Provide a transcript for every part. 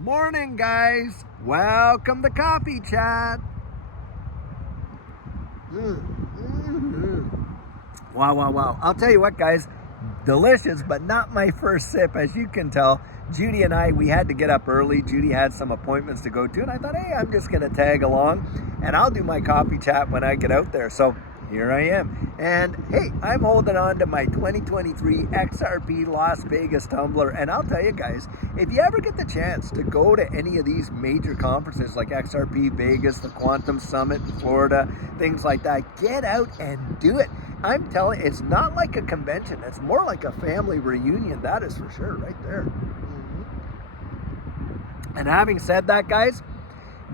Morning, guys. Welcome to Coffee Chat. Wow. I'll tell you what, guys. Delicious, but not my first sip, as you can tell. Judy and I, we had to get up early. Judy had some appointments to go to, and I thought, hey, I'm just going to tag along, and I'll do my coffee chat when I get out there. So here I am. And hey, I'm holding on to my 2023 XRP Las Vegas tumbler. And I'll tell you guys, if you ever get the chance to go to any of these major conferences like XRP Vegas, the Quantum Summit in Florida, things like that, get out and do it. I'm telling you, it's not like a convention. It's more like a family reunion. That is for sure right there. And having said that, guys,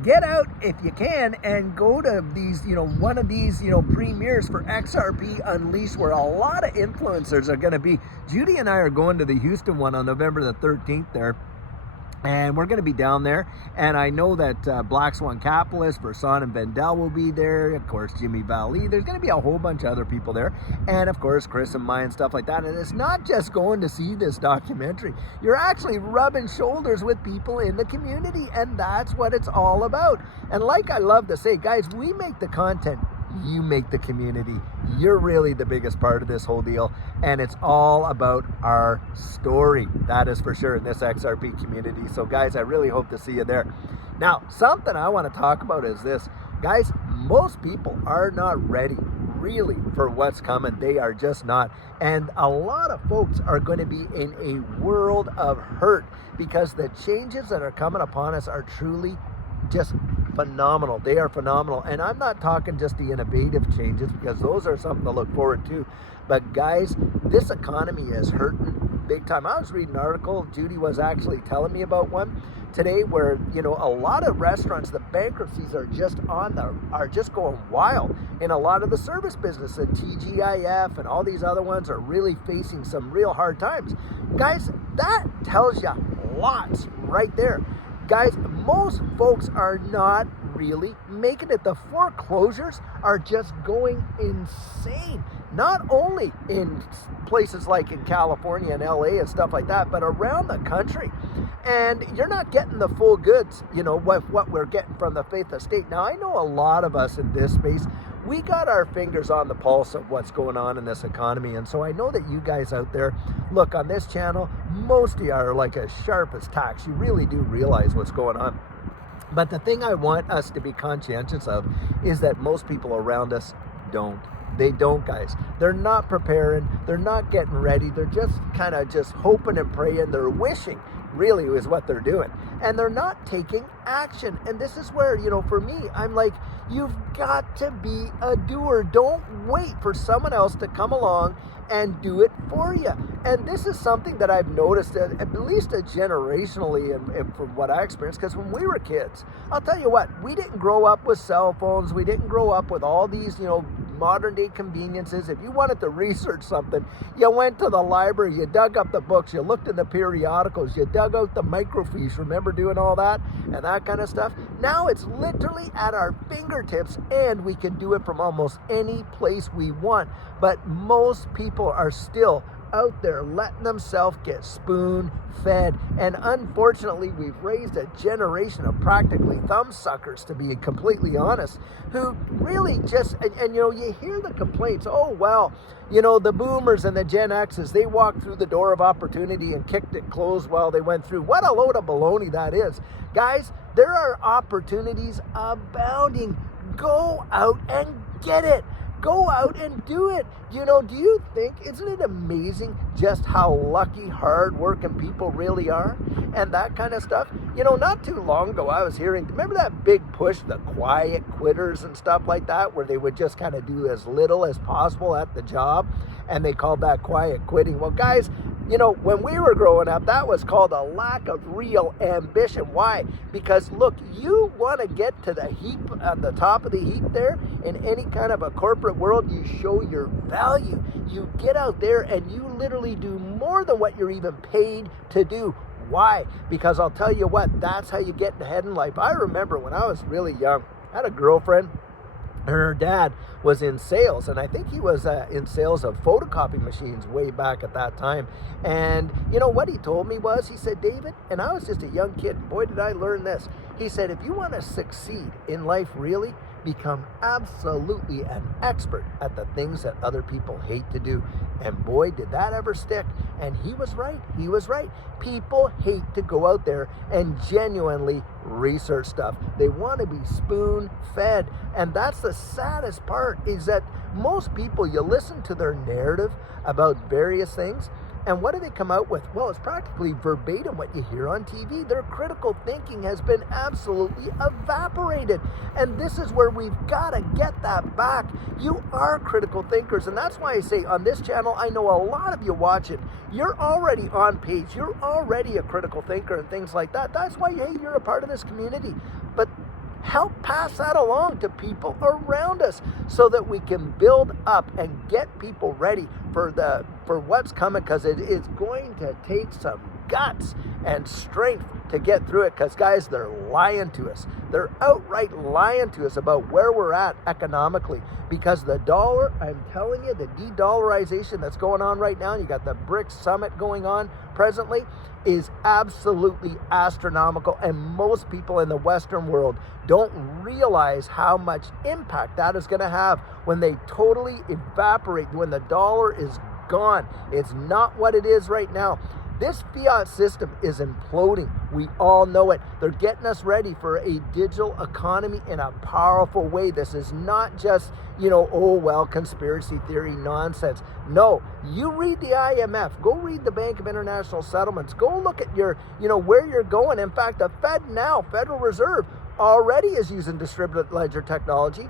get out if you can and go to these, one of these, premieres for XRP Unleashed, where a lot of influencers are going to be. Judy and I are going to the Houston one on November the 13th there. And we're going to be down there. And I know that Black Swan Capitalist, Verson and Vendel will be there. Of course, Jimmy Valley. There's going to be a whole bunch of other people there. And of course, Chris and Maya and stuff like that. And it's not just going to see this documentary. You're actually rubbing shoulders with people in the community. And that's what it's all about. And like I love to say, guys, we make the content. You make the community. You're really the biggest part of this whole deal, and it's all about our story. That is for sure in this XRP community. So guys, I really hope to see you there. Now, something I want to talk about is this. Guys, most people are not ready really for what's coming. They are just not. And a lot of folks are going to be in a world of hurt because the changes that are coming upon us are truly just phenomenal. They are phenomenal. And I'm not talking just the innovative changes, because those are something to look forward to. But guys, this economy is hurting big time. I was reading an article, Judy was actually telling me about one today, where a lot of restaurants, the bankruptcies are just going wild in a lot of the service business, and TGIF and all these other ones are really facing some real hard times. Guys, that tells you lots right there. Guys, most folks are not really making it. The foreclosures are just going insane. Not only in places like in California and LA and stuff like that, but around the country. And you're not getting the full goods, what we're getting from the faith estate. Now, I know a lot of us in this space, we got our fingers on the pulse of what's going on in this economy. And so I know that you guys out there, look, on this channel, most of you are like as sharp as tacks. You really do realize what's going on. But the thing I want us to be conscientious of is that most people around us don't. They don't, guys. They're not preparing. They're not getting ready. They're just kind of just hoping and praying. They're wishing, really, is what they're doing. And they're not taking action. And this is where, for me, I'm like, you've got to be a doer. Don't wait for someone else to come along and do it for you. And this is something that I've noticed at least generationally and from what I experienced, because when we were kids, I'll tell you what, we didn't grow up with cell phones. We didn't grow up with all these, modern day conveniences. If you wanted to research something, you went to the library, you dug up the books, you looked in the periodicals, you dug out the microfiche. Remember doing all that and that kind of stuff? Now it's literally at our fingertips, and we can do it from almost any place we want. But most people are still out there letting themselves get spoon-fed. And unfortunately, we've raised a generation of practically thumbsuckers, to be completely honest, who really just, and you hear the complaints, oh, well, the boomers and the Gen X's, they walked through the door of opportunity and kicked it closed while they went through. What a load of baloney that is. Guys, there are opportunities abounding. Go out and get it. Go out and do it. Do you think, isn't it amazing just how lucky, hard-working people really are? And that kind of stuff. Not too long ago, I was hearing, remember that big push, the quiet quitters and stuff like that, where they would just kind of do as little as possible at the job, and they called that quiet quitting. Well, guys, when we were growing up, that was called a lack of real ambition. Why? Because, look, you want to get to the heap, at the top of the heap there, in any kind of a corporate world, you show your value. You get out there and you literally do more than what you're even paid to do. Why? Because I'll tell you what, that's how you get ahead in life. I remember when I was really young, I had a girlfriend, her dad was in sales, and I think he was in sales of photocopy machines way back at that time. And you know what he told me was, he said, David, and I was just a young kid, boy did I learn this. He said, if you want to succeed in life, really become absolutely an expert at the things that other people hate to do. And boy, did that ever stick. And he was right. He was right. People hate to go out there and genuinely research stuff. They want to be spoon-fed. And that's the saddest part, is that most people, you listen to their narrative about various things, and what do they come out with? Well, it's practically verbatim what you hear on TV. Their critical thinking has been absolutely evaporated. And this is where we've got to get that back. You are critical thinkers. And that's why I say on this channel, I know a lot of you watch it. You're already on page. You're already a critical thinker and things like that. That's why, hey, you're a part of this community. But help pass that along to people around us so that we can build up and get people ready for what's coming, because it is going to take some guts and strength to get through it, because guys, they're lying to us. They're outright lying to us about where we're at economically, because the dollar, I'm telling you, the de-dollarization that's going on right now, and you got the BRICS summit going on presently, is absolutely astronomical, and most people in the Western world don't realize how much impact that is going to have when they totally evaporate, when the dollar is gone. It's not what it is right now. This fiat system is imploding. We all know it. They're getting us ready for a digital economy in a powerful way. This is not just, oh, well, conspiracy theory nonsense. No, you read the IMF, go read the Bank of International Settlements, go look at your, where you're going. In fact, the Fed now, Federal Reserve, already is using distributed ledger technology.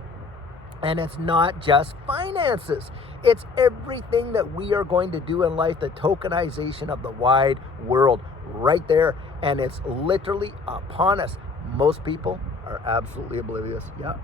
And it's not just finances. It's everything that we are going to do in life, the tokenization of the wide world right there. And it's literally upon us. Most people are absolutely oblivious. Yeah.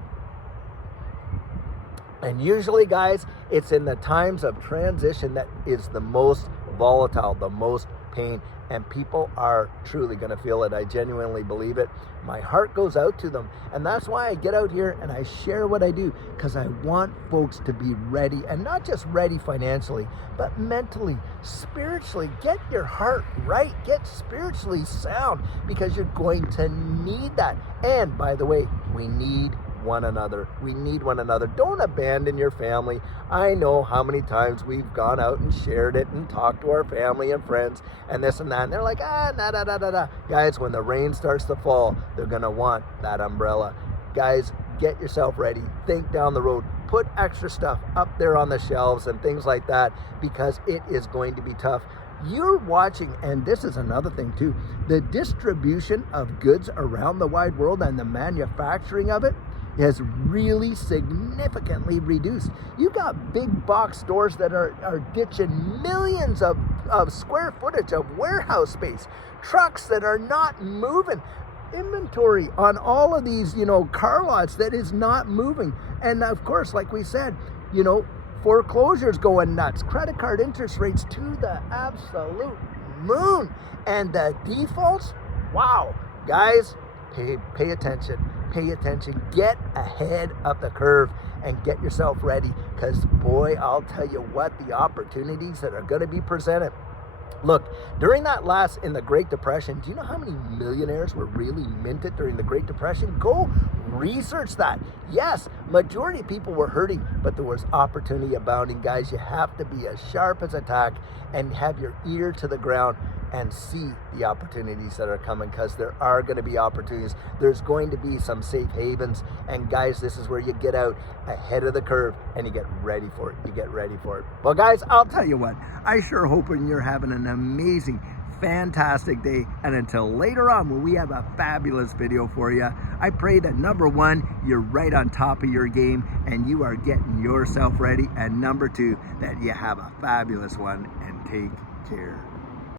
And usually, guys, it's in the times of transition that is the most volatile, the most pain, and people are truly going to feel it. I genuinely believe it. My heart goes out to them, and that's why I get out here and I share what I do, because I want folks to be ready, and not just ready financially, but mentally, spiritually. Get your heart right, get spiritually sound, because you're going to need that. And by the way, we need one another. We need one another. Don't abandon your family. I know how many times we've gone out and shared it and talked to our family and friends and this and that, and they're like, Guys, when the rain starts to fall, they're gonna want that umbrella. Guys, get yourself ready. Think down the road. Put extra stuff up there on the shelves and things like that, because it is going to be tough. You're watching, and this is another thing too, the distribution of goods around the wide world and the manufacturing of it has really significantly reduced. You got big box stores that are ditching millions of square footage of warehouse space, trucks that are not moving, inventory on all of these, car lots that is not moving. And of course, like we said, foreclosures going nuts, credit card interest rates to the absolute moon, and the defaults, wow. Guys, pay attention. Pay attention, get ahead of the curve and get yourself ready, because boy, I'll tell you what, the opportunities that are going to be presented. Look, during in the Great Depression, do you know how many millionaires were really minted during the Great Depression? Go research that. Yes, majority of people were hurting, but there was opportunity abounding. Guys, you have to be as sharp as a tack and have your ear to the ground and see the opportunities that are coming, because there are going to be opportunities. There's going to be some safe havens, and guys, this is where you get out ahead of the curve and you get ready for it. You get ready for it. Well, guys, I'll tell you what, I sure hope you're having an amazing, fantastic day, and until later on when we have a fabulous video for you, I pray that number one, you're right on top of your game and you are getting yourself ready, and number two, that you have a fabulous one, and take care.